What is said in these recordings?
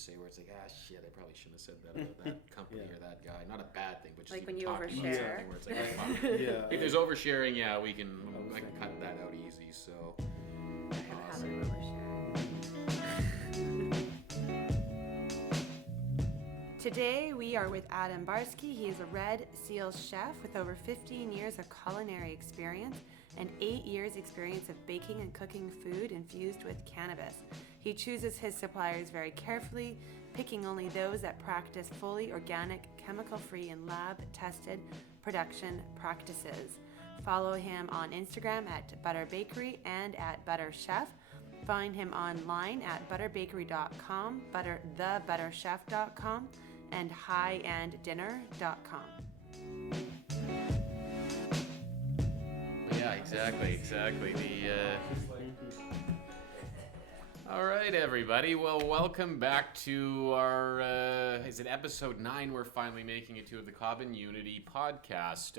say where it's like, shit, I probably shouldn't have said that about that company or that guy. Not a bad thing, but just like when you talking about overshare. something where it's like, if there's oversharing, I can cut that out easy. So I have a habit of oversharing. Today we are with Adam Barsky. He is a Red Seals chef with over 15 years of culinary experience and 8 years experience of baking and cooking food infused with cannabis. He chooses his suppliers very carefully, picking only those that practice fully organic, chemical-free, and lab-tested production practices. Follow him on Instagram at Butter Bakery and at Butter Chef. Find him online at butterbakery.com, thebutterchef.com, and highanddinner.com. Yeah, exactly. All right, everybody. Well, welcome back to our, is it episode 9? We're finally making it to the Cobb and Unity podcast.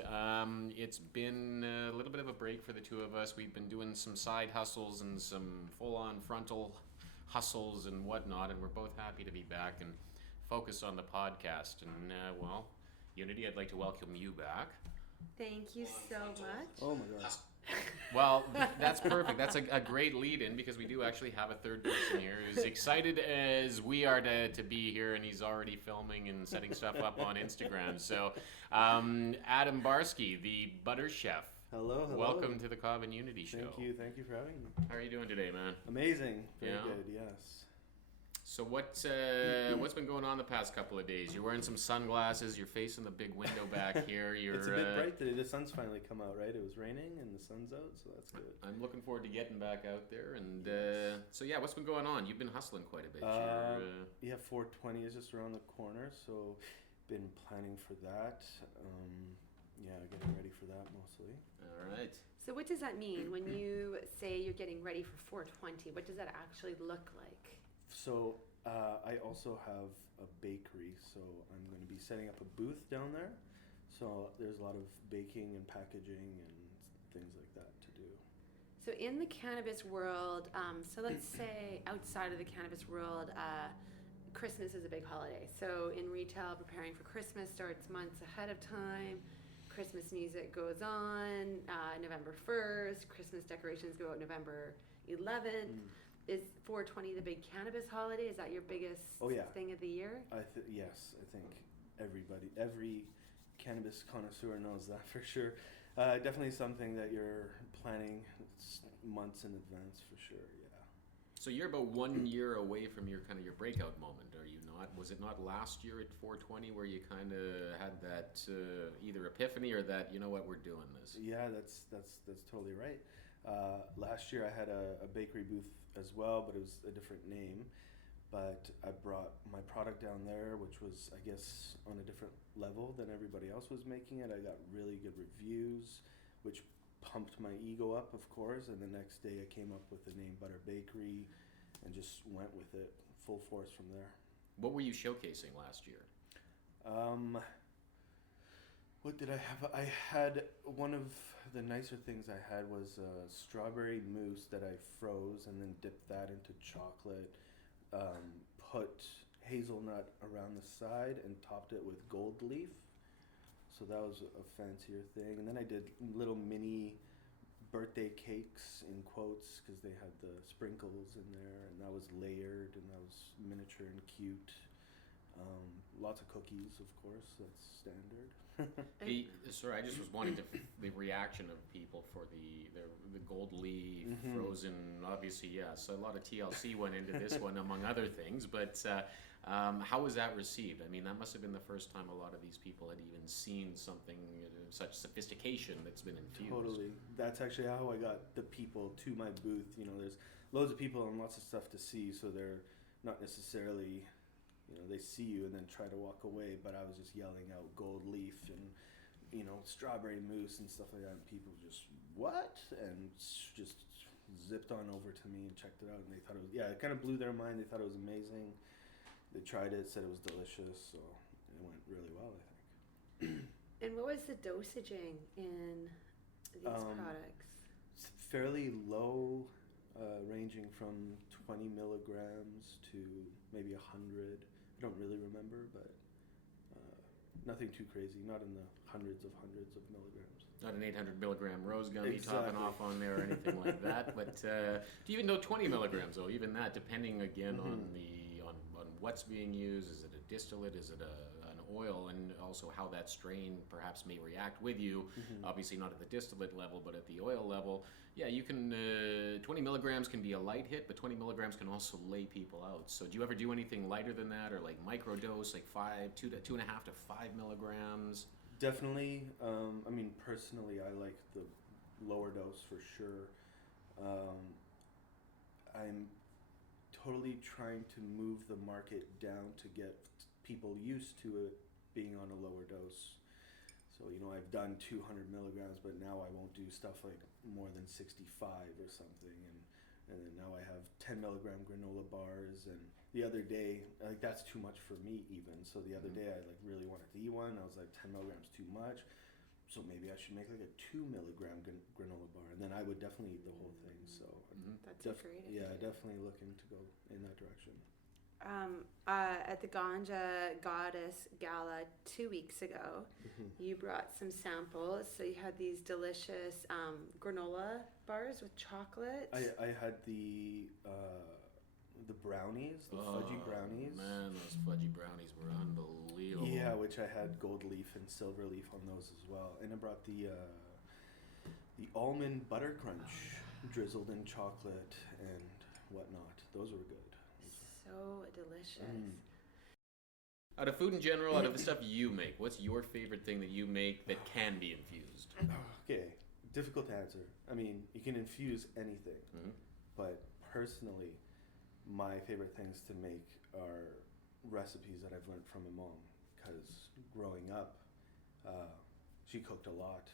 It's been a little bit of a break for the two of us. We've been doing some side hustles and some full-on frontal hustles and whatnot, and we're both happy to be back and focus on the podcast. And, Unity, I'd like to welcome you back. Thank you so much. Oh my gosh. Well, that's perfect. That's a great lead-in because we do actually have a third person here who's excited as we are to be here, and he's already filming and setting stuff up on Instagram. So, Adam Barsky, the Butter Chef. Hello. Welcome to the Cobb and Unity show. Thank you for having me. How are you doing today, man? Amazing. Very good, yes. So what's been going on the past couple of days? You're wearing some sunglasses. You're facing the big window back here. It's a bit bright today. The sun's finally come out, right? It was raining and the sun's out, so that's good. I'm looking forward to getting back out there. And what's been going on? You've been hustling quite a bit. 420 is just around the corner, so been planning for that. Getting ready for that mostly. All right. So what does that mean when you say you're getting ready for 420? What does that actually look like? So I also have a bakery, so I'm going to be setting up a booth down there. So there's a lot of baking and packaging and things like that to do. So in the cannabis world, so let's say outside of the cannabis world, Christmas is a big holiday. So in retail, preparing for Christmas starts months ahead of time. Christmas music goes on November 1st. Christmas decorations go out November 11th. Is 420 the big cannabis holiday? Is that your biggest thing of the year? Yes, I think every cannabis connoisseur knows that for sure. Definitely something that you're planning months in advance for sure, yeah. So you're about 1 year away from your breakout moment, are you not? Was it not last year at 420 where you kind of had that either epiphany or that, you know what, we're doing this? Yeah, that's totally right. Last year I had a bakery booth as well, but it was a different name. But I brought my product down there, which was, I guess, on a different level than everybody else was making it. I got really good reviews, which pumped my ego up, of course. And the next day I came up with the name Butter Bakery and just went with it full force from there. What were you showcasing last year? What did I have? I had one of the nicer things I had was a strawberry mousse that I froze and then dipped that into chocolate, put hazelnut around the side and topped it with gold leaf. So that was a fancier thing. And then I did little mini birthday cakes in quotes because they had the sprinkles in there, and that was layered and that was miniature and cute. Lots of cookies, of course, that's standard. Sorry, I just was wanting the reaction of people for the gold leaf, frozen, obviously, yes. A lot of TLC went into this one, among other things, but how was that received? I mean, that must have been the first time a lot of these people had even seen something of such sophistication that's been infused. Totally. That's actually how I got the people to my booth. You know, there's loads of people and lots of stuff to see, so they're not necessarily... they see you and then try to walk away, but I was just yelling out gold leaf and, strawberry mousse and stuff like that, and people just, what? And just zipped on over to me and checked it out, and they thought it kind of blew their mind. They thought it was amazing. They tried it, said it was delicious, so it went really well, I think. And what was the dosaging in these products? Fairly low ranging from 20 milligrams to maybe 100. I don't really remember, but nothing too crazy. Not in the hundreds of milligrams. Not an 800 milligram rose gummy Exactly. topping off on there or anything like that. But do you even know 20 milligrams though? Even that, depending again on what's being used. Is it a distillate? Is it an oil? And also how that strain perhaps may react with you. Obviously not at the distillate level, but at the oil level. Yeah, you can. 20 milligrams can be a light hit, but 20 milligrams can also lay people out. So do you ever do anything lighter than that, or like microdose, like 2.5 to 5 milligrams? Definitely. I mean, personally, I like the lower dose for sure. I'm totally trying to move the market down to get people used to it being on a lower dose. So, I've done 200 milligrams, but now I won't do stuff like more than 65 or something. And then now I have 10 milligram granola bars. And the other day, that's too much for me even. So the other day I really wanted to eat one. I was like 10 milligrams too much. So maybe I should make like a 2 milligram granola bar. And then I would definitely eat the whole thing. So That's a great idea. yeah, definitely looking to go in that direction. At the Ganja Goddess Gala 2 weeks ago, you brought some samples. So you had these delicious granola bars with chocolate. I had the brownies, the fudgy brownies. Man, those fudgy brownies were unbelievable. Yeah, which I had gold leaf and silver leaf on those as well. And I brought the almond butter crunch drizzled in chocolate and whatnot. Those were good. So delicious. Out of food in general, out of the stuff you make, what's your favorite thing that you make that can be infused? Okay, difficult to answer. I mean, you can infuse anything, but personally, my favorite things to make are recipes that I've learned from my mom. Because growing up, she cooked a lot.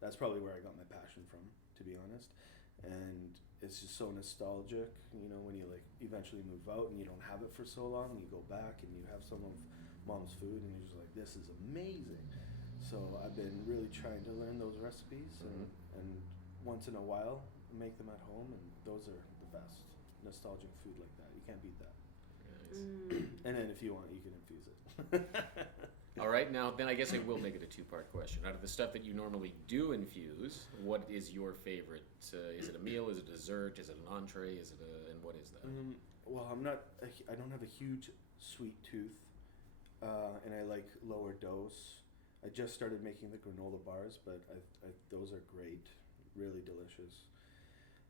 That's probably where I got my passion from, to be honest. And it's just so nostalgic, when you eventually move out and you don't have it for so long, you go back and you have some of mom's food and you're just like, this is amazing. So I've been really trying to learn those recipes and once in a while make them at home, and those are the best. Nostalgic food like that, you can't beat that. Nice. And then if you want, you can infuse it. All right, now then I guess I will make it a two-part question. Out of the stuff that you normally do infuse, what is your favorite? Is it a meal? Is it a dessert? Is it an entree? And what is that? Well, I don't have a huge sweet tooth, and I like lower dose. I just started making the granola bars, but those are great, really delicious.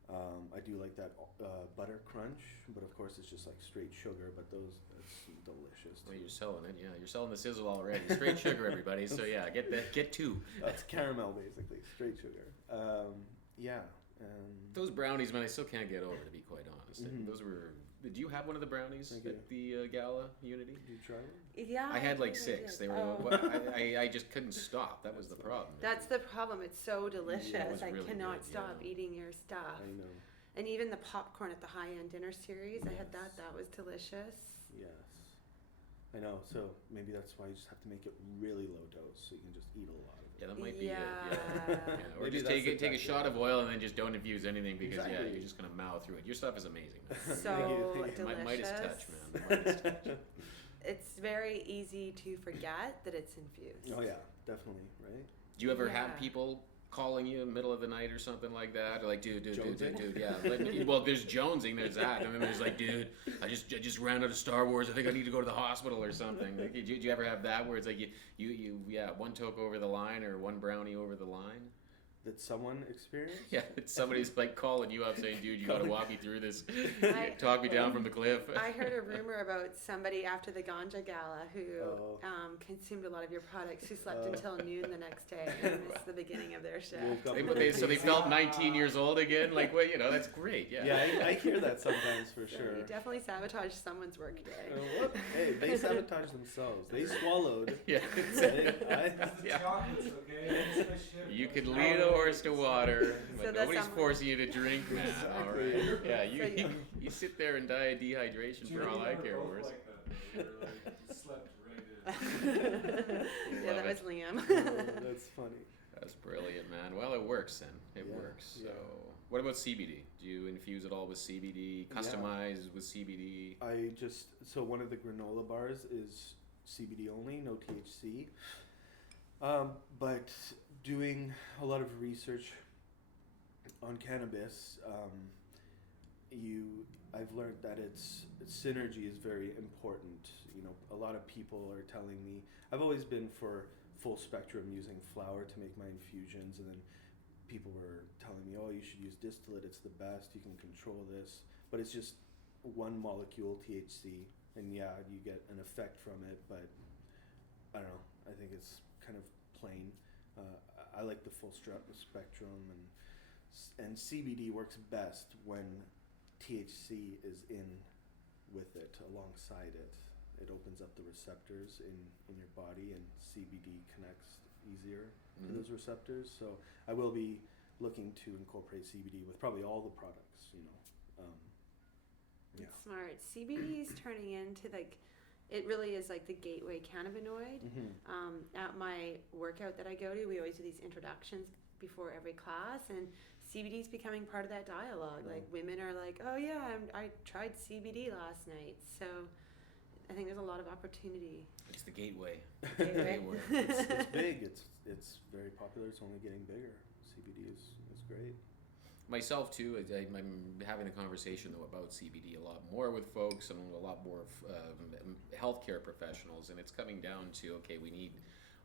I do like that butter crunch, but of course it's just like straight sugar, but that's delicious. Well, you're selling it, yeah. You're selling the sizzle already. Straight sugar, everybody. So yeah, get two. That's caramel, basically, straight sugar. Yeah. Those brownies, man, I still can't get over, to be quite honest. Those were. Did you have one of the brownies at the gala Unity? Did you try one? Yeah. I had like 6. They were. I just couldn't stop. That was the problem. That's the problem. It's so delicious. Yeah, it was I really cannot good, stop eating your stuff. I know. And even the popcorn at the high-end dinner series, I had that. That was delicious. Yes. I know. So maybe that's why you just have to make it really low dose, so you can just eat a lot of it. Yeah, that might be it. Yeah. Yeah. Or Maybe just take that's a shot of oil and then just don't infuse anything because Exactly. you're just gonna mouth through it. Your stuff is amazing. So Thank you. delicious. My Midas touch, man. The Midas touch. It's very easy to forget that it's infused. Oh yeah, definitely, right? Do you ever Yeah. have people calling you in the middle of the night or something like that? Or like, dude, Jonesing? yeah. Well, there's jonesing, there's that. And then there's like, dude, I just ran out of Star Wars. I think I need to go to the hospital or something. Like, do you ever have that where it's like you one toke over the line or one brownie over the line? That someone experienced? Yeah, somebody's like calling you up saying, dude, you gotta walk me through this. I- Talk me down from the cliff. I heard a rumor about somebody after the Ganja Gala who consumed a lot of your products who slept until noon the next day and missed the beginning of their shift. Woke up So they felt 19 years old again? Like, well, that's great, yeah. Yeah, I hear that sometimes for So sure. you definitely sabotaged someone's workday. What? Hey, they sabotage themselves. They swallowed. Yeah. It's chocolates, okay? It's my shit. You could lead a horse to water, but So that's nobody's someone- forcing you to drink, man. All right. Exactly. Yeah, So you sit there and die of dehydration for all I care, worse. Like that. We were like, slept right in. Yeah, that was Love Liam. Oh, that's funny. That's brilliant, man. Well, it works then. It Yeah, works. yeah. So What about CBD? Do you infuse it all with CBD, customize with CBD? So one of the granola bars is CBD only, no THC. But doing a lot of research on cannabis, I've learned that its synergy is very important. You know, a lot of people are telling me, I've always been for full spectrum, using flower to make my infusions, and then people were telling me, oh, you should use distillate, it's the best, you can control this, but it's just one molecule, THC, and yeah, you get an effect from it, but I don't know, I think it's kind of plain. I like the full spectrum, and CBD works best when THC is in with it, alongside it. It opens up the receptors in your body, and CBD connects easier to those receptors. So I will be looking to incorporate CBD with probably all the products, you know. Yeah. That's smart. CBD is turning into it really is like the gateway cannabinoid. At my workout that I go to, we always do these introductions before every class, and CBD is becoming part of that dialogue. Like women are like, oh yeah, I tried CBD last night. So I think there's a lot of opportunity. It's the gateway. It's big. It's very popular. It's only getting bigger. CBD is great. Myself too. I'm having a conversation though about CBD a lot more with folks and a lot more healthcare professionals, and it's coming down to, okay, we need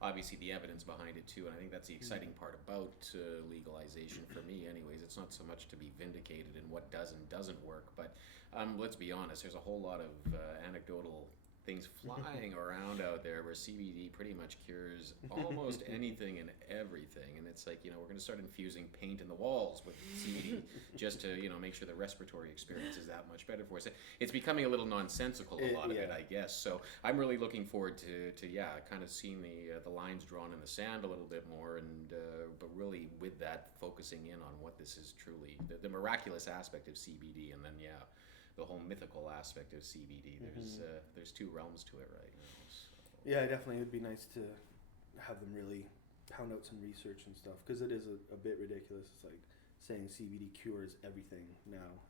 obviously the evidence behind it too, and I think that's the exciting part about legalization for me anyways. It's not so much to be vindicated in what does and doesn't work, but let's be honest, there's a whole lot of anecdotal things flying around out there where CBD pretty much cures almost anything and everything, and it's like, you know, we're going to start infusing paint in the walls with CBD just to, you know, make sure the respiratory experience is that much better for us. It's becoming a little nonsensical, a lot of it, I guess. So I'm really looking forward to kind of seeing the lines drawn in the sand a little bit more, and but really with that focusing in on what this is truly, the miraculous aspect of CBD, and then the whole mythical aspect of CBD. There's two realms to it right now. So. Yeah, definitely. It'd be nice to have them really pound out some research and stuff, because it is a bit ridiculous. It's like saying CBD cures everything now.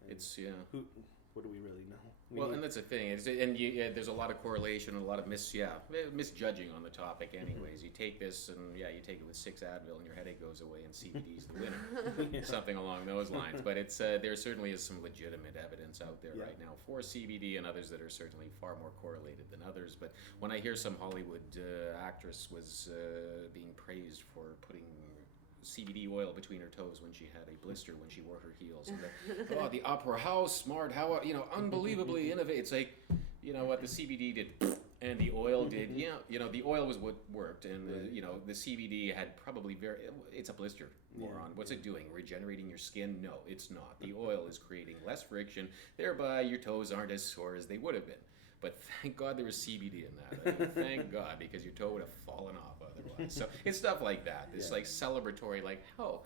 What do we really know? And that's the thing. There's a lot of correlation and a lot of misjudging on the topic anyways. You take this and you take it with 6 Advil and your headache goes away and CBD's the winner. Something along those lines. But it's there certainly is some legitimate evidence out there right now for CBD, and others that are certainly far more correlated than others. But when I hear some Hollywood actress was being praised for putting CBD oil between her toes when she had a blister when she wore her heels, and the opera, how smart, how unbelievably innovative. It's like, you know what, the CBD did and the oil did, the oil was what worked, and the CBD had probably it's a blister, moron. What's it doing? Regenerating your skin? No, it's not. The oil is creating less friction, thereby your toes aren't as sore as they would have been. But thank God there was CBD in that. Thank God, because your toe would have fallen off otherwise. So it's stuff like that. It's like celebratory, like how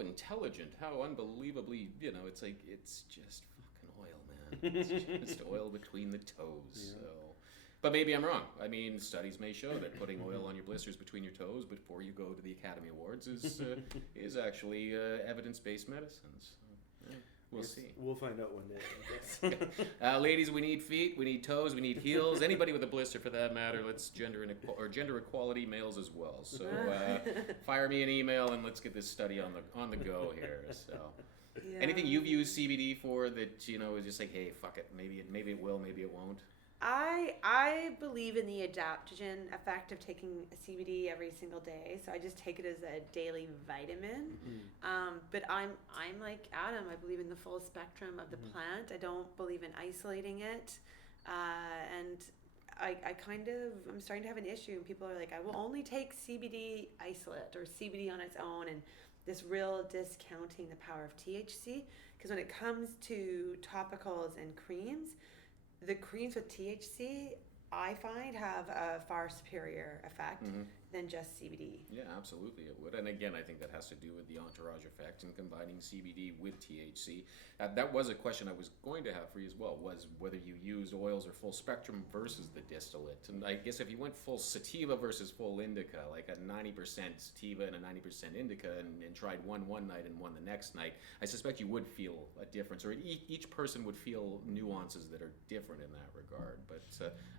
intelligent, how unbelievably, it's like, it's just fucking oil, man. It's just oil between the toes. So. But maybe I'm wrong. I mean, studies may show that putting oil on your blisters between your toes before you go to the Academy Awards is actually evidence-based medicine. So, we'll see. We'll find out one day, I guess. Ladies, we need feet, we need toes, we need heels. Anybody with a blister, for that matter. Let's gender equality, males as well. So fire me an email and let's get this study on the go here. So, anything you've used CBD for that is just like, hey, fuck it, maybe it will, maybe it won't. I believe in the adaptogen effect of taking a CBD every single day, so I just take it as a daily vitamin. But I'm like Adam. I believe in the full spectrum of the plant. I don't believe in isolating it, and I'm starting to have an issue. And people are like, I will only take CBD isolate or CBD on its own, and this real discounting the power of THC. Because when it comes to topicals and creams, the creams with THC, I find, have a far superior effect than just CBD. Yeah, absolutely it would. And again, I think that has to do with the entourage effect and combining CBD with THC. That was a question I was going to have for you as well, was whether you used oils or full spectrum versus the distillate. And I guess if you went full sativa versus full indica, like a 90% sativa and a 90% indica, and tried one night and one the next night, I suspect you would feel a difference, or each person would feel nuances that are different in that regard. But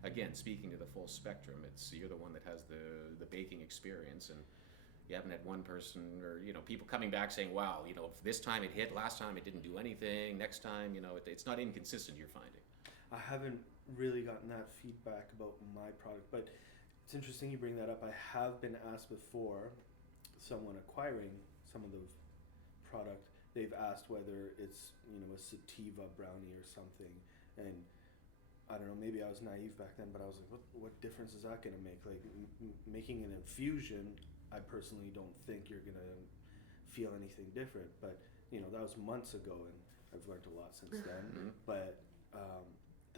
again, speaking to the full spectrum, you're the one that has the baking experience, and you haven't had one person or people coming back saying, wow, this time it hit, last time it didn't do anything, next time it's not inconsistent, you're finding. I haven't really gotten that feedback about my product, but it's interesting you bring that up. I have been asked before, someone acquiring some of the product, they've asked whether it's a sativa brownie or something, and I don't know, maybe I was naive back then, but I was like, what difference is that going to make? Like, making an infusion, I personally don't think you're going to feel anything different. But, that was months ago, and I've learned a lot since then. But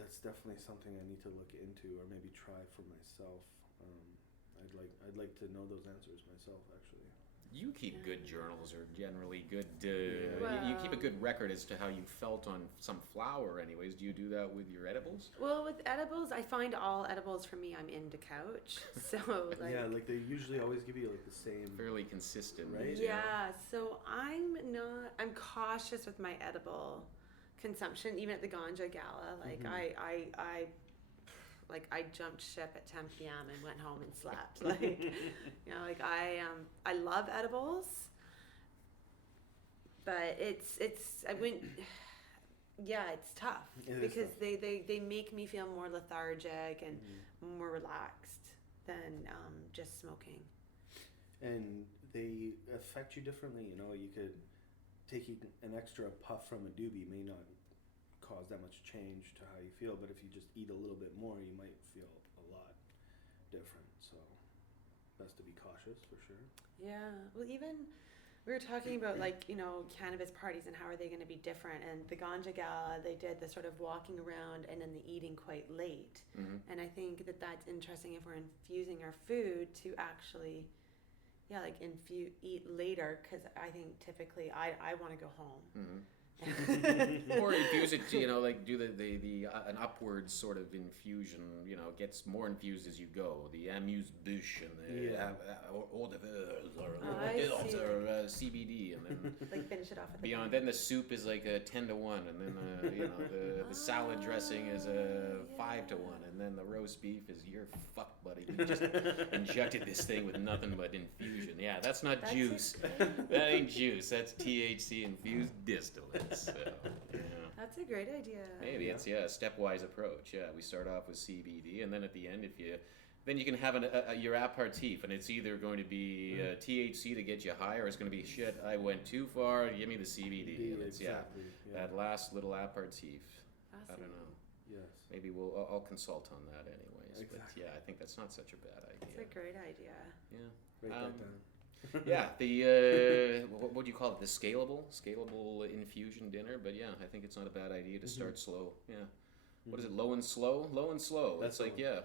that's definitely something I need to look into, or maybe try for myself. I'd like to know those answers myself, actually. You keep good journals, or generally good. You keep a good record as to how you felt on some flower. Anyways, do you do that with your edibles? Well, with edibles, I find all edibles for me, I'm into couch. So like yeah, like they usually always give you like the same. Fairly consistent, right? Yeah. So I'm cautious with my edible consumption, even at the Ganja Gala. Like I jumped ship at 10 p.m. and went home and slept. Like, I love edibles, but it's tough because they make me feel more lethargic and more relaxed than just smoking. And they affect you differently. You could taking an extra puff from a doobie may not cause that much change to how you feel, but if you just eat a little bit more, you might feel a lot different. So best to be cautious for sure. Yeah. Well, even we were talking about cannabis parties and how are they going to be different, and the Ganja Gala, they did the sort of walking around and then the eating quite late. And I think that's interesting if we're infusing our food to actually eat later, because I think typically I want to go home. Or infuse it, do the an upward sort of infusion, gets more infused as you go. The amuse-bouche and the hors d'oeuvres or CBD, and then like finish it off with beyond. Then the soup is like a 10-1, and then the salad dressing is a 5-1, and then the roast beef is you're fucked, buddy. You just injected this thing with nothing but infusion. Yeah, that's not juice. That ain't juice. That's THC infused distillate. So, that's a great idea. Maybe it's a stepwise approach. Yeah, we start off with CBD, and then at the end, then you can have your aperitif, and it's either going to be THC to get you high, or it's going to be shit. I went too far. Give me the CBD. And it's that last little aperitif. I don't know. Yes. Maybe I'll consult on that anyways. Exactly. But I think that's not such a bad idea. It's a great idea. Yeah. Write that down. The what do you call it? The scalable infusion dinner. But I think it's not a bad idea to start slow. Yeah. What is it? Low and slow. That's like the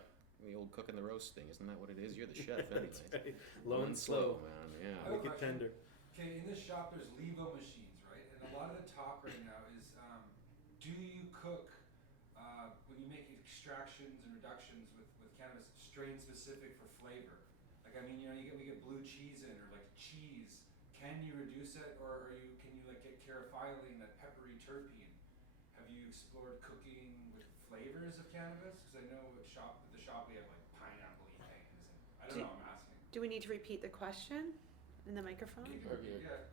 old cook and the roast thing. Isn't that what it is? You're the chef, anyway. Right. Low and slow, man. Yeah. Make it tender. Okay, in this shop there's Levo machines, right? And a lot of the talk right now is, do you cook when you make extractions and reductions with cannabis strain specific for flavor? Like, we get blue cheese in, or like cheese. Can you reduce it, or can you get caryophyllene, that peppery terpene? Have you explored cooking with flavors of cannabis? Because I know at the shop we have like pineapple-y things. I don't know. I'm asking. Do we need to repeat the question in the microphone?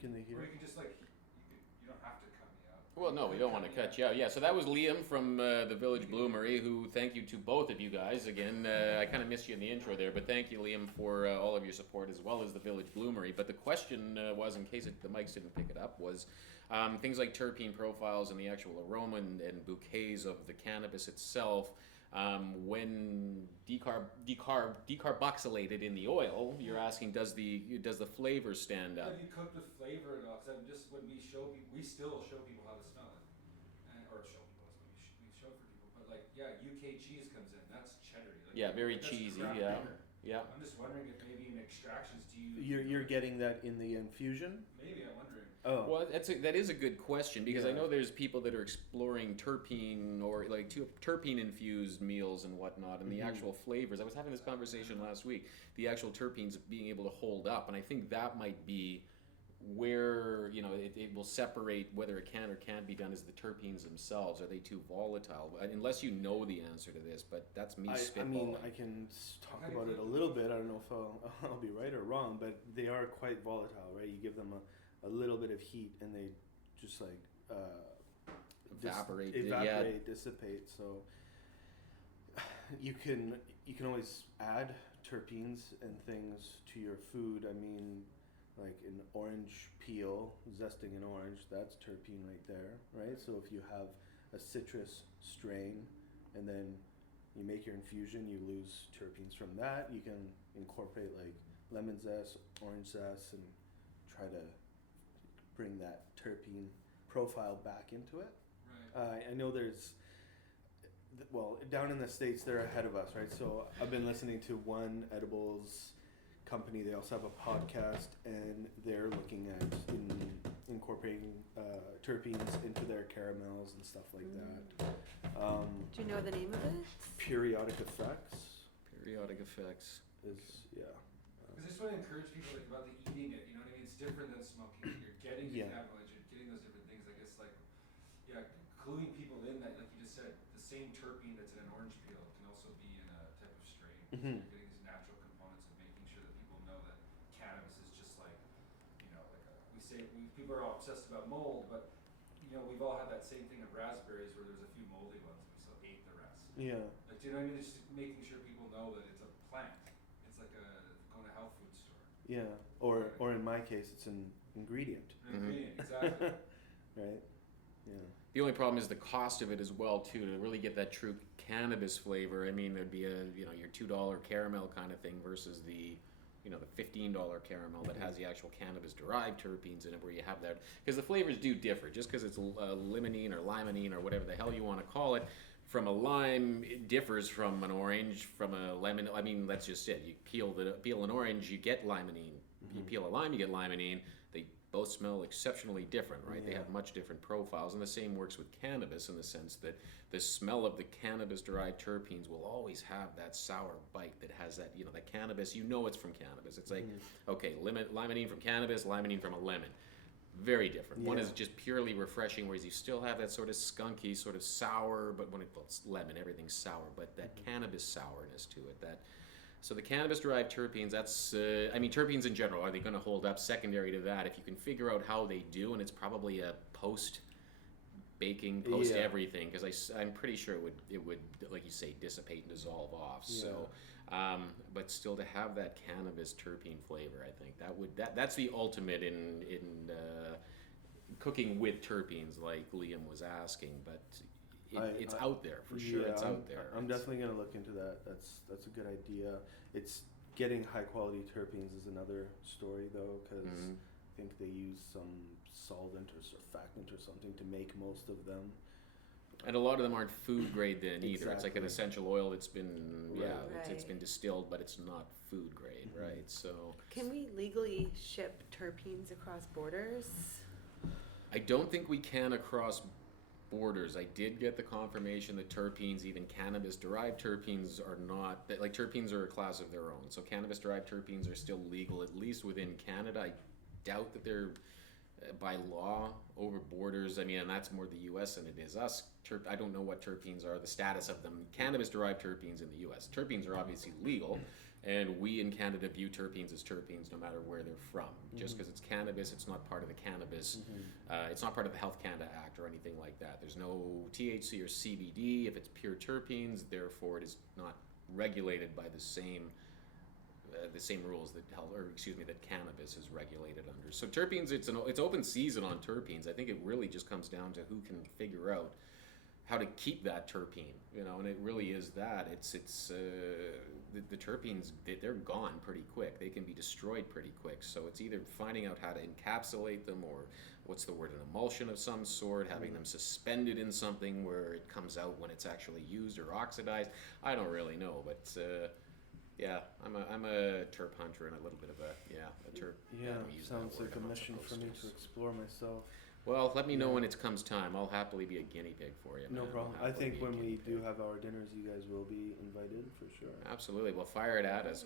Can they hear? Or you can just you don't have to cut me out. Well, no, we don't want to cut you out. Yeah, so that was Liam from the Village Bloomery, who thank you to both of you guys. Again, I kind of missed you in the intro there, but thank you, Liam, for all of your support, as well as the Village Bloomery. But the question was, in case the mics didn't pick it up, was things like terpene profiles and the actual aroma and bouquets of the cannabis itself. When decarboxylated in the oil, you're asking, does the flavor stand up? Have you cooked with flavor at all? Because when we show people, we still show people how to smell it, or show people. We show it for people. But UK cheese comes in. That's cheddar. Very cheesy. Yeah. Yeah. I'm just wondering if maybe in extractions, do you... You're getting that in the infusion? Maybe, I'm wondering. Oh. Well, that is a good question because I Yeah. know there's people that are exploring terpene or like terpene infused meals and whatnot, and the actual flavors. I was having this conversation last week. The actual terpenes being able to hold up, and I think that might be where it will separate whether it can or can't be done is the terpenes themselves. Are they too volatile? Unless you know the answer to this, but that's me spitballing. I mean, I can talk about it a little bit. I don't know if I'll be right or wrong, but they are quite volatile, right? You give them a little bit of heat and they just like Evaporate, dissipate. So you can always add terpenes and things to your food. I mean, like an orange peel, zesting an orange, that's terpene right there, right? So if you have a citrus strain and then you make your infusion, you lose terpenes from that. You can incorporate like lemon zest, orange zest, and try to bring that terpene profile back into it. Right. I know down in the States, they're ahead of us, right? So I've been listening to One Edibles company. They also have a podcast, and they're looking at incorporating terpenes into their caramels and stuff like that. Do you know the name of it? Periodic Effects Periodic effects. is Because I just want to encourage people like about the eating it. You know what I mean? It's different than smoking. You're getting the cannabinoids. You're getting those different things. I guess like cluing people in that, like you just said, the same terpene that's in an orange peel can also be in a type of strain. So you're getting these natural components of making sure that people know that cannabis is just like, people are all obsessed about mold, but we've all had that same thing in raspberries where there's a few moldy ones, we still ate the rest. yeah. Like, do you know what I mean? Just making sure people know that it's a plant. It's like going to a health food store. Yeah, or in my case, it's an ingredient, An ingredient, exactly. right? Yeah. The only problem is the cost of it as well too. To really get that true cannabis flavor, I mean, there'd be your $2 caramel kind of thing versus the the $15 caramel that has the actual cannabis-derived terpenes in it, where you have that, because the flavors do differ. Just because it's limonene or limonene or whatever the hell you want to call it, from a lime, it differs from an orange, from a lemon. I mean, that's just it. You peel an orange, you get limonene. You peel a lime, you get limonene. They both smell exceptionally different, right? Yeah. They have much different profiles, and the same works with cannabis in the sense that the smell of the cannabis-derived terpenes will always have that sour bite that has that, that cannabis. It's from cannabis. It's like, okay, limonene from cannabis, limonene from a lemon. Very different. One is just purely refreshing, whereas you still have that sort of skunky, sort of sour, but it's lemon, everything's sour, but that cannabis sourness to it. So the cannabis-derived terpenes, that's, terpenes in general, are they going to hold up? Secondary to that, if you can figure out how they do, and it's probably a post-baking, post-everything, because I'm pretty sure it would, like you say, dissipate and dissolve off. Yeah. So, but still to have that cannabis terpene flavor, I think that's the ultimate in cooking with terpenes, like Liam was asking, but it's out there for sure. Yeah, it's out there. I'm definitely gonna look into that. That's a good idea. It's getting high quality terpenes is another story though, because I think they use some solvent or surfactant or something to make most of them. And a lot of them aren't food grade then either. It's like an Exactly. essential oil that's been it's Right. been distilled, but it's not food grade, right? So Can we legally ship terpenes across borders? I don't think we can across borders. I did get the confirmation that terpenes, even cannabis-derived terpenes, are not, that like terpenes are a class of their own. So cannabis-derived terpenes are still legal, at least within Canada. I doubt that they're by law over borders. I mean, and that's more the U.S. than it is us. I don't know what terpenes are, the status of them. Cannabis-derived terpenes in the U.S. Terpenes are obviously legal, and we in Canada view terpenes as terpenes no matter where they're from. Just because it's cannabis, it's not part of the cannabis. It's not part of the Health Canada Act or anything like that. There's no THC or CBD. If it's pure terpenes, therefore it is not regulated by the same rules that that cannabis is regulated under. So terpenes, it's open season on terpenes. I think it really just comes down to who can figure out how to keep that terpene, and it really is that. The terpenes, they're gone pretty quick. They can be destroyed pretty quick. So it's either finding out how to encapsulate them, or what's the word, an emulsion of some sort, having them suspended in something where it comes out when it's actually used or oxidized. I don't really know, but Yeah, I'm a terp hunter and a little bit of a terp. Yeah, I don't use that sounds word, like I'm a not mission for supposed me to. to explore myself. Well, let me know Yeah. when it comes time. I'll happily be a guinea pig for you. No man. I'll problem. I happily think be a when we guinea do pig. have our dinners, you guys will be invited for sure. Absolutely. Well, fire it at us.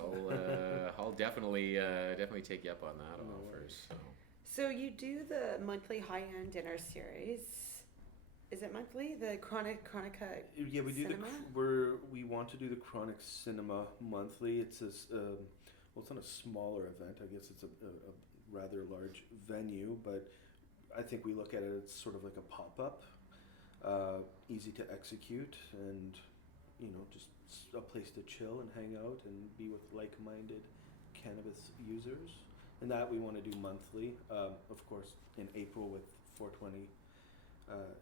I'll definitely take you up on that No offer. worries. So. So you do the monthly high-end dinner series. Is it monthly? The Chronica Yeah, we do Cinema? we want to do the Chronic Cinema monthly. It's well, it's not a smaller event. I guess it's a rather large venue, but I think we look at it as sort of like a pop-up, easy to execute, and just a place to chill and hang out and be with like-minded cannabis users. And that we want to do monthly. Of course, in April with 420,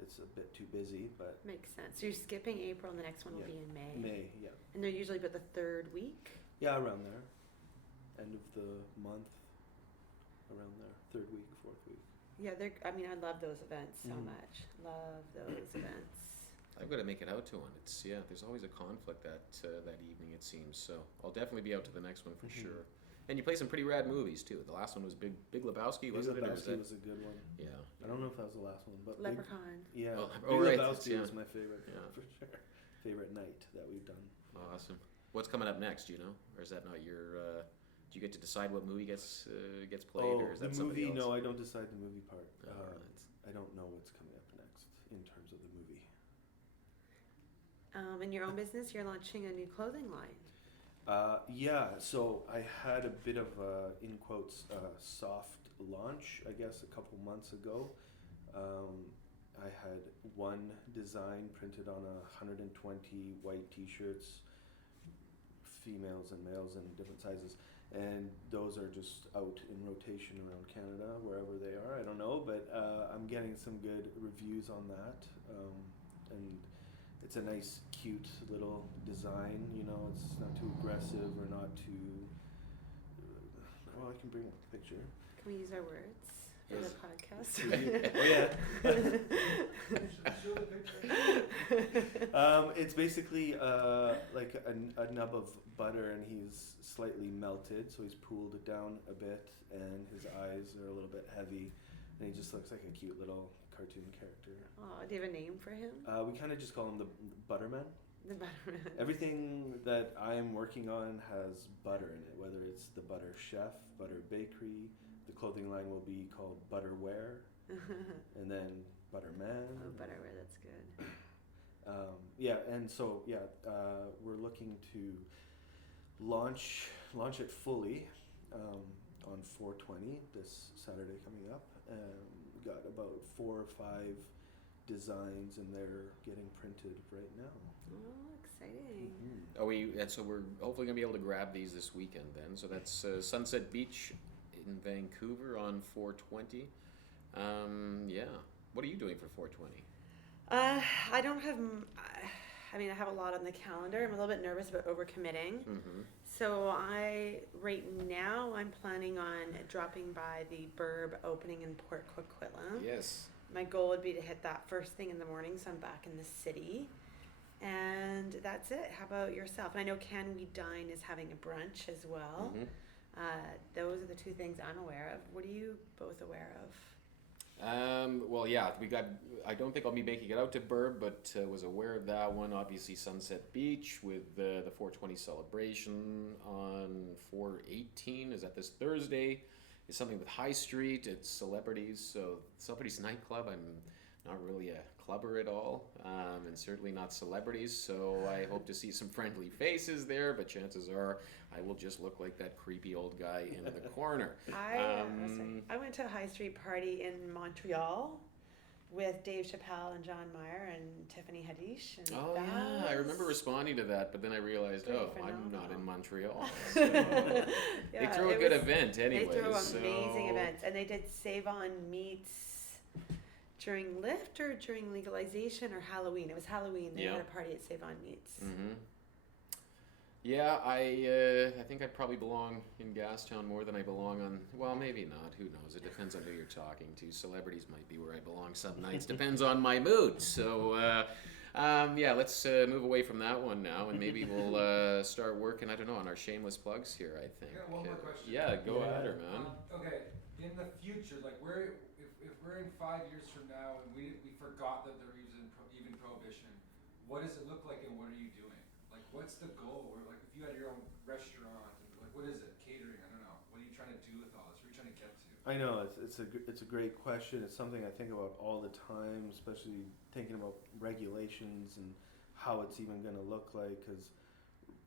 it's a bit too busy, but Makes sense. So you're skipping April and the next one will Yeah. be in May. May, yeah. And they're usually about the third week? Yeah, around there. End of the month, around there. Third week, fourth week. Yeah, I mean, I love those events so Mhm. much. Love those events. I've got to make it out to one. There's always a conflict that evening, it seems. So I'll definitely be out to the next one for Mhm. sure. And you play some pretty rad movies too. The last one was Big Lebowski, wasn't it? Or was Lebowski that? was a good one. Yeah. I don't know if that was the last one, but Leprechaun. yeah, Oh, Big oh, right, Lebowski yeah. was my favorite Yeah. for sure. Favorite night that we've done. Awesome. What's coming up next? Do you know, or is that not your? Do you get to decide what movie gets played, or is that the somebody movie? else? No, I don't decide the movie part. Oh, right. I don't know what's coming up next in terms of the movie. In your own business, you're launching a new clothing line. Yeah, so I had a bit of a, in quotes, soft launch, I guess, a couple months ago. I had one design printed on 120 white t-shirts, females and males in different sizes, and those are just out in rotation around Canada, wherever they are, I don't know, but I'm getting some good reviews on that, and it's a nice, cute little design. It's not too aggressive or not too. Well, I can bring up a picture. Can we use our words for Yes. the podcast? Oh yeah. Show the picture. It's basically like a nub of butter, and he's slightly melted, so he's pooled it down a bit, and his eyes are a little bit heavy, and he just looks like a cute little cartoon character. Oh, do you have a name for him? We kind of just call him the Butterman. The Butterman. Everything that I'm working on has butter in it, whether it's the Butter Chef, Butter Bakery. The clothing line will be called Butterwear, and then Butterman. Oh, Butterwear, that's good. We're looking to launch it fully on 420 this Saturday coming up. We got about 4 or 5 designs, and they're getting printed right now. Oh, exciting. Mm-hmm. So we're hopefully gonna be able to grab these this weekend then. So that's Sunset Beach in Vancouver on 420. Yeah. What are you doing for 420? I don't have. I mean, I have a lot on the calendar. I'm a little bit nervous about overcommitting. Mm-hmm. So right now I'm planning on dropping by the Burb opening in Port Coquitlam. Yes. My goal would be to hit that first thing in the morning, so I'm back in the city. And that's it. How about yourself? And I know Can We Dine is having a brunch as well. Mm-hmm. Those are the 2 things I'm aware of. What are you both aware of? Well, yeah, I don't think I'll be making it out to Burb, but was aware of that one. Obviously, Sunset Beach with the 420 celebration on 418. Is that this Thursday? Is something with High Street. It's celebrities. So Celebrities Nightclub. I'm not really a clubber at all, and certainly not celebrities. So I hope to see some friendly faces there. But chances are I will just look like that creepy old guy in the corner. I went to a high street party in Montreal with Dave Chappelle and John Mayer and Tiffany Haddish. And Oh yeah, I remember responding to that, but then I realized, pretty I'm not in phenomenal. Montreal. So they Yeah, threw a it good was- event anyway. They threw so- amazing events, and they did Save On Meats during Lift or during legalization or Halloween. It was Halloween. They Yeah. had a party at Save On Meats. Mm-hmm. Yeah, I think I probably belong in Gastown more than I belong on. Well, maybe not. Who knows? It depends on who you're talking to. Celebrities might be where I belong some nights. Depends on my mood. So Yeah, let's move away from that one now, and maybe we'll start working. I don't know, on our shameless plugs here. I think. I got one more question. Yeah, go at her, man. Okay, in the future, like if we're in 5 years from now and we forgot that there was even prohibition, what does it look like and what are you doing? Like, what's the goal? Or like, if you had your own restaurant, like, what is it? Catering? I don't know. What are you trying to do with all this? What are you trying to get to? I know it's a great question. It's something I think about all the time, especially thinking about regulations and how it's even going to look like. Because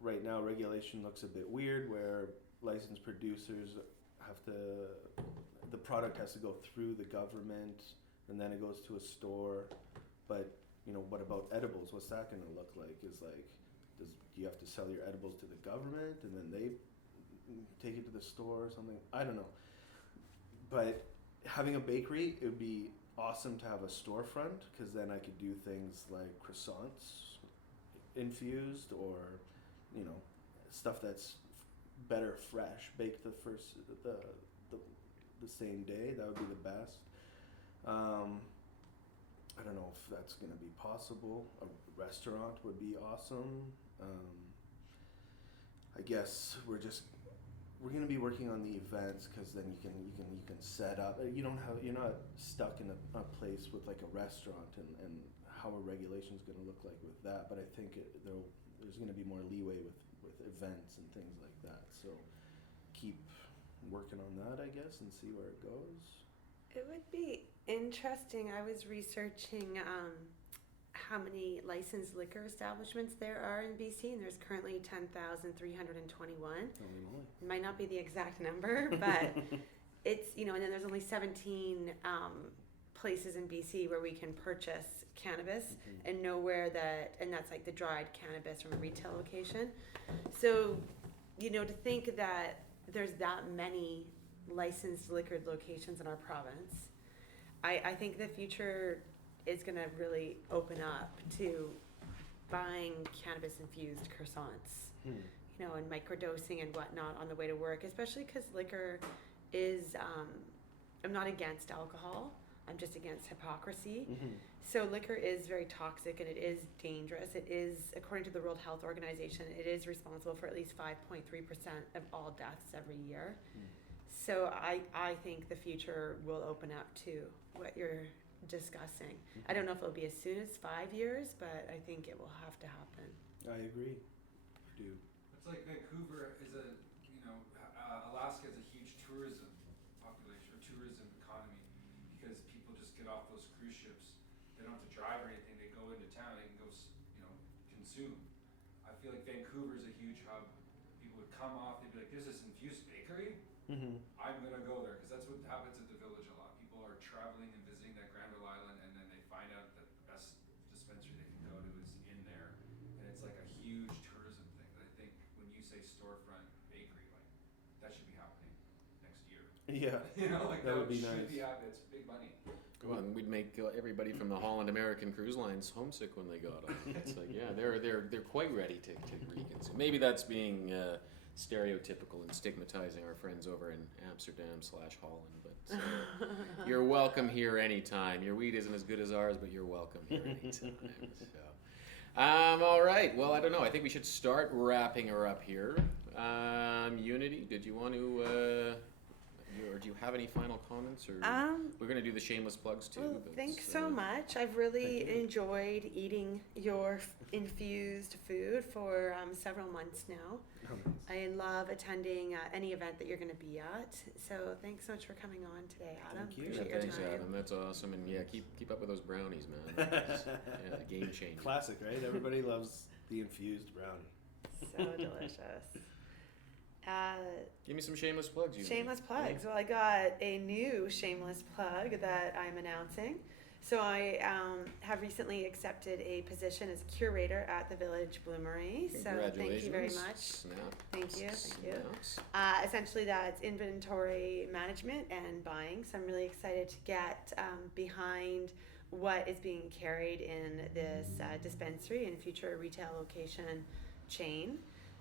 right now, regulation looks a bit weird, where licensed producers have to, the product has to go through the government, and then it goes to a store. But what about edibles? What's that going to look like? Is like, do you have to sell your edibles to the government, and then they take it to the store or something? I don't know. But having a bakery, it would be awesome to have a storefront, because then I could do things like croissants infused, or stuff that's better fresh, baked the same day. That would be the best. I don't know if that's going to be possible. A restaurant would be awesome. I guess we're going to be working on the events, because then you can set up. You're not stuck in a place with like a restaurant, and how a regulation is going to look like with that. But I think there's going to be more leeway with events and things like that. So keep working on that, I guess, and see where it goes. It would be interesting. I was researching how many licensed liquor establishments there are in BC, and there's currently 10,321. Holy moly. It might not be the exact number, but it's, and then there's only 17 places in BC where we can purchase cannabis, and nowhere and that's like the dried cannabis from a retail location. So, to think that there's that many licensed liquor locations in our province, I think the future is going to really open up to buying cannabis-infused croissants, and microdosing and whatnot on the way to work, especially because liquor is, I'm not against alcohol, I'm just against hypocrisy. So liquor is very toxic, and it is dangerous. It is, according to the World Health Organization, it is responsible for at least 5.3% of all deaths every year. So I think the future will open up to what you're discussing. I don't know if it'll be as soon as 5 years, but I think it will have to happen. I agree. I do. It's like Vancouver is Alaska is a huge tourism population or tourism economy, because people just get off those cruise ships. They don't have to drive or anything. They go into town. They can go, consume. I feel like Vancouver is a huge hub. People would come off. They'd be like, "There's this infused bakery. I'm gonna go there," because that's what happens at the village a lot. People are traveling and visiting that Granville Island, and then they find out that the best dispensary they can go to is in there, and it's like a huge tourism thing. That I think when you say storefront bakery, like that should be happening next year. Yeah, that would be should nice. be happening. It's big money. Well, and we'd make everybody from the Holland American Cruise Lines homesick when they got on. It's like, yeah, they're quite ready to reconsume. Maybe that's being stereotypical and stigmatizing our friends over in Amsterdam/Holland, but you're welcome here anytime. Your weed isn't as good as ours, but you're welcome here anytime. So, all right. Well, I don't know. I think we should start wrapping her up here. Unity, did you want to? Or do you have any final comments? Or we're going to do the shameless plugs too. Well, thanks so much. I've really enjoyed eating your infused food for several months now. Oh, nice. I love attending any event that you're going to be at. So thanks so much for coming on today, Adam. Thank you. Appreciate Yeah, your thanks, time. Adam. That's awesome. And yeah, keep up with those brownies, man. Yeah, game changer. Classic, right? Everybody loves the infused brownie. So delicious. Give me some shameless plugs. Unity. Shameless plugs. Well, I got a new shameless plug that I'm announcing. So I have recently accepted a position as curator at the Village Bloomery. So thank you very much. Snap. Thank you. Snaps. Essentially, that's inventory management and buying. So I'm really excited to get behind what is being carried in this dispensary and future retail location chain.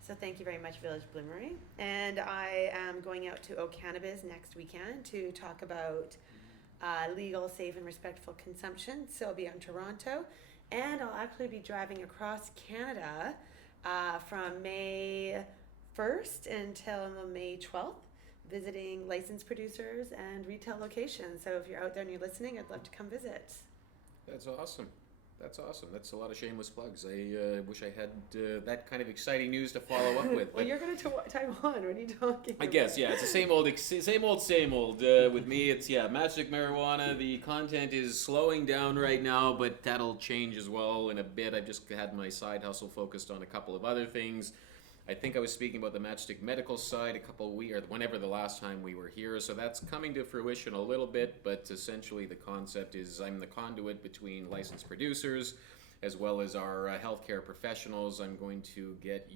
So thank you very much, Village Bloomery. And I am going out to O'Cannabis next weekend to talk about legal, safe, and respectful consumption. So I'll be on Toronto. And I'll actually be driving across Canada from May 1st until May 12th, visiting licensed producers and retail locations. So if you're out there and you're listening, I'd love to come visit. That's awesome. That's awesome. That's a lot of shameless plugs. I wish I had that kind of exciting news to follow up with. Well, you're going to Taiwan. What are you talking about? I guess, yeah. It's the same old. With me, it's, Matchstick Marijuana. The content is slowing down right now, but that'll change as well in a bit. I've just had my side hustle focused on a couple of other things. I think I was speaking about the Matchstick medical side a couple of weeks, or whenever the last time we were here. So that's coming to fruition a little bit, but essentially the concept is I'm the conduit between licensed producers as well as our healthcare professionals. I'm going to get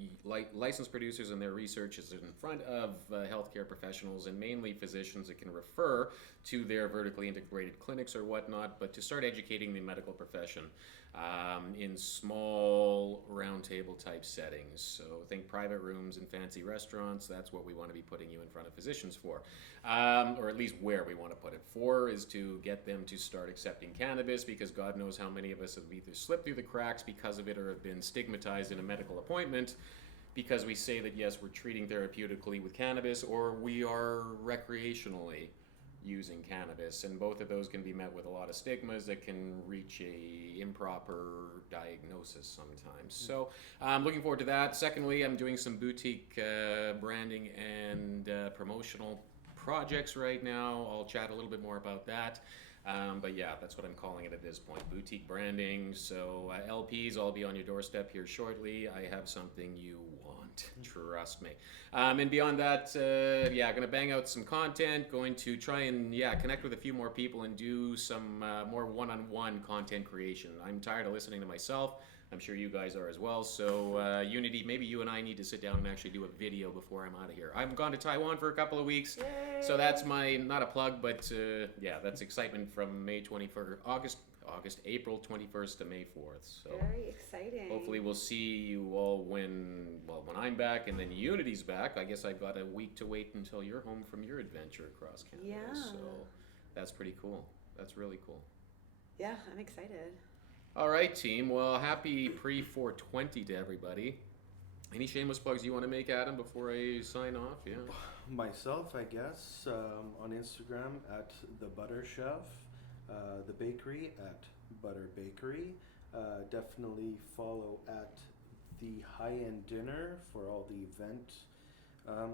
licensed producers and their researchers in front of healthcare professionals and mainly physicians that can refer to their vertically integrated clinics or whatnot, but to start educating the medical profession in small roundtable type settings. So think private rooms and fancy restaurants. That's what we want to be putting you in front of physicians for, or at least where we want to put it for is to get them to start accepting cannabis, because God knows how many of us have either slipped through the cracks because of it or have been stigmatized in a medical appointment because we say that yes, we're treating therapeutically with cannabis or we are recreationally using cannabis, and both of those can be met with a lot of stigmas that can reach a improper diagnosis sometimes. So I'm looking forward to that. Secondly, I'm doing some boutique branding and promotional projects right now. I'll chat a little bit more about that. But yeah, that's what I'm calling it at this point, boutique branding. So LPs, I'll be on your doorstep here shortly. I have something you want, trust me. And beyond that, going to bang out some content, going to try and connect with a few more people and do some more one-on-one content creation. I'm tired of listening to myself. I'm sure you guys are as well. So Unity, maybe you and I need to sit down and actually do a video before I'm out of here. I've gone to Taiwan for a couple of weeks. Yay. So that's my, not a plug, but that's excitement from May 21st, April 21st to May 4th. So very exciting. hopefully we'll see you all when I'm back, and then Unity's back. I guess I've got a week to wait until you're home from your adventure across Canada. Yeah. So that's pretty cool. That's really cool. Yeah, I'm excited. All right, team. Well, happy pre-420 to everybody. Any shameless plugs you want to make, Adam, before I sign off? Yeah. Myself, I guess, on Instagram at the Butter Chef, the bakery at Butter Bakery. Definitely follow at the High End Dinner for all the event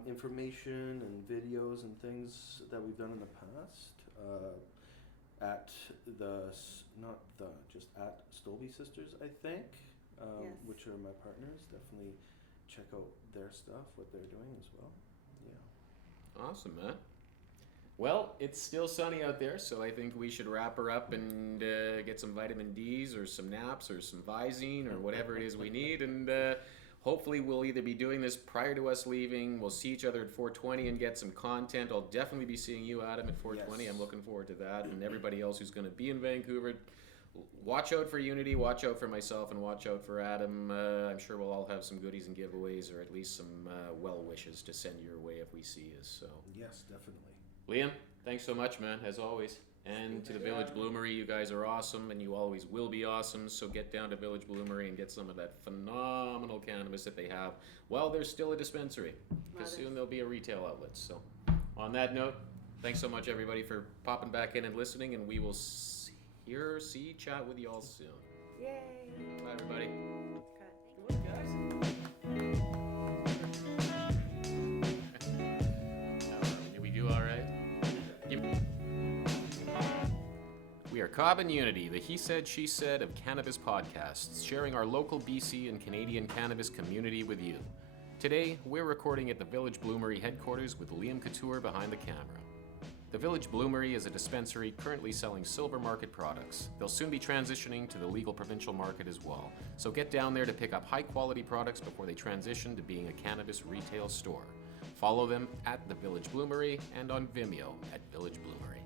information and videos and things that we've done in the past. At just at Stolby Sisters, I think, Yes. which are my partners. Definitely check out their stuff, what they're doing as well. Yeah. Awesome, man. Well, it's still sunny out there, so I think we should wrap her up and get some vitamin D's or some naps or some Visine or whatever it is we need, and hopefully we'll either be doing this prior to us leaving, we'll see each other at 420 and get some content. I'll definitely be seeing you, Adam, at 420. Yes. I'm looking forward to that, and everybody else who's going to be in Vancouver. Watch out for Unity, watch out for myself, and watch out for Adam. I'm sure we'll all have some goodies and giveaways, or at least some well wishes to send your way if we see you. So, Yes, definitely. Liam, thanks so much, man, as always. And to the Village Bloomery, you guys are awesome, and you always will be awesome. So get down to Village Bloomery and get some of that phenomenal cannabis that they have while there's still a dispensary, because soon there'll be a retail outlet. So, on that note, thanks so much, everybody, for popping back in and listening, and we will chat with you all soon. Yay. Bye, everybody. Good. Did we do all right? We are Cobb and Unity, the he said, she said of cannabis podcasts, sharing our local BC and Canadian cannabis community with you. Today, we're recording at the Village Bloomery headquarters with Liam Couture behind the camera. The Village Bloomery is a dispensary currently selling silver market products. They'll soon be transitioning to the legal provincial market as well. So get down there to pick up high quality products before they transition to being a cannabis retail store. Follow them at the Village Bloomery and on Vimeo at Village Bloomery.